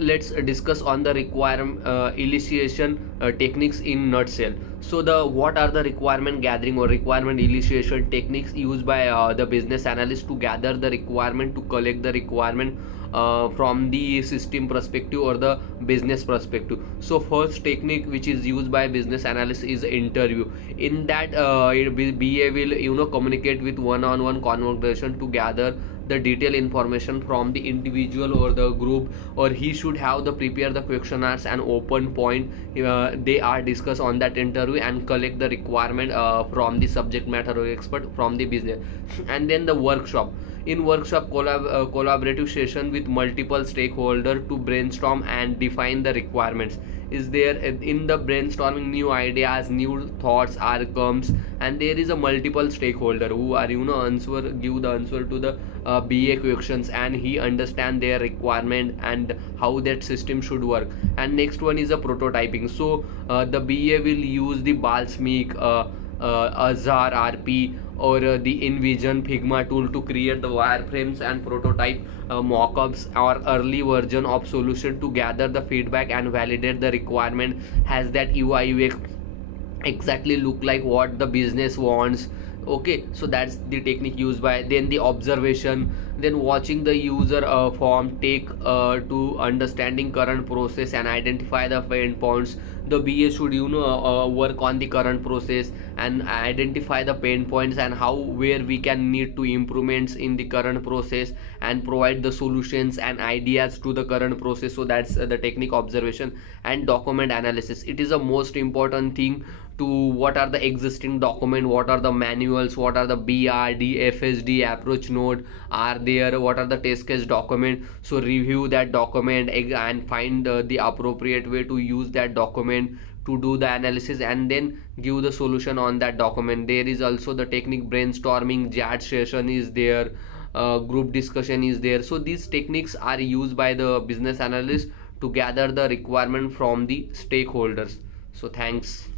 let's discuss on the requirement initiation techniques in nutshell. So the what are the requirement gathering or requirement initiation techniques used by the business analyst to gather the requirement, to collect the requirement from the system perspective or the business perspective. So first technique which is used by business analyst is interview. In that BA will communicate with one-on-one conversation to gather the detailed information from the individual or the group, or he should have the prepare the questionnaires and open point they are discussed on that interview and collect the requirement from the subject matter expert from the business. And then the workshop. In workshop, collaborative session with multiple stakeholders to brainstorm and define the requirements is there. In the brainstorming, new ideas, new thoughts are comes, and there is a multiple stakeholder who are give the answer to the BA questions, and he understand their requirement and how that system should work. And next one is a prototyping. So the BA will use the Balsamiq, Azar RP, or the InVision Figma tool to create the wireframes and prototype mockups or early version of solution to gather the feedback and validate the requirement. Has that UI UX exactly look like what the business wants? Okay, so that's the technique used by. Then the observation, then watching the user form take to understanding current process and identify the pain points. The BA should work on the current process and identify the pain points and how where we can need to improvements in the current process and provide the solutions and ideas to the current process. So that's the technique observation. And document analysis, it is a most important thing to what are the existing document, what are the manuals, what are the BRD, FSD, approach note are there, what are the test case document. So review that document and find the appropriate way to use that document to do the analysis and then give the solution on that document. There is also the technique brainstorming, chat session is there, group discussion is there. So these techniques are used by the business analyst to gather the requirement from the stakeholders. So thanks.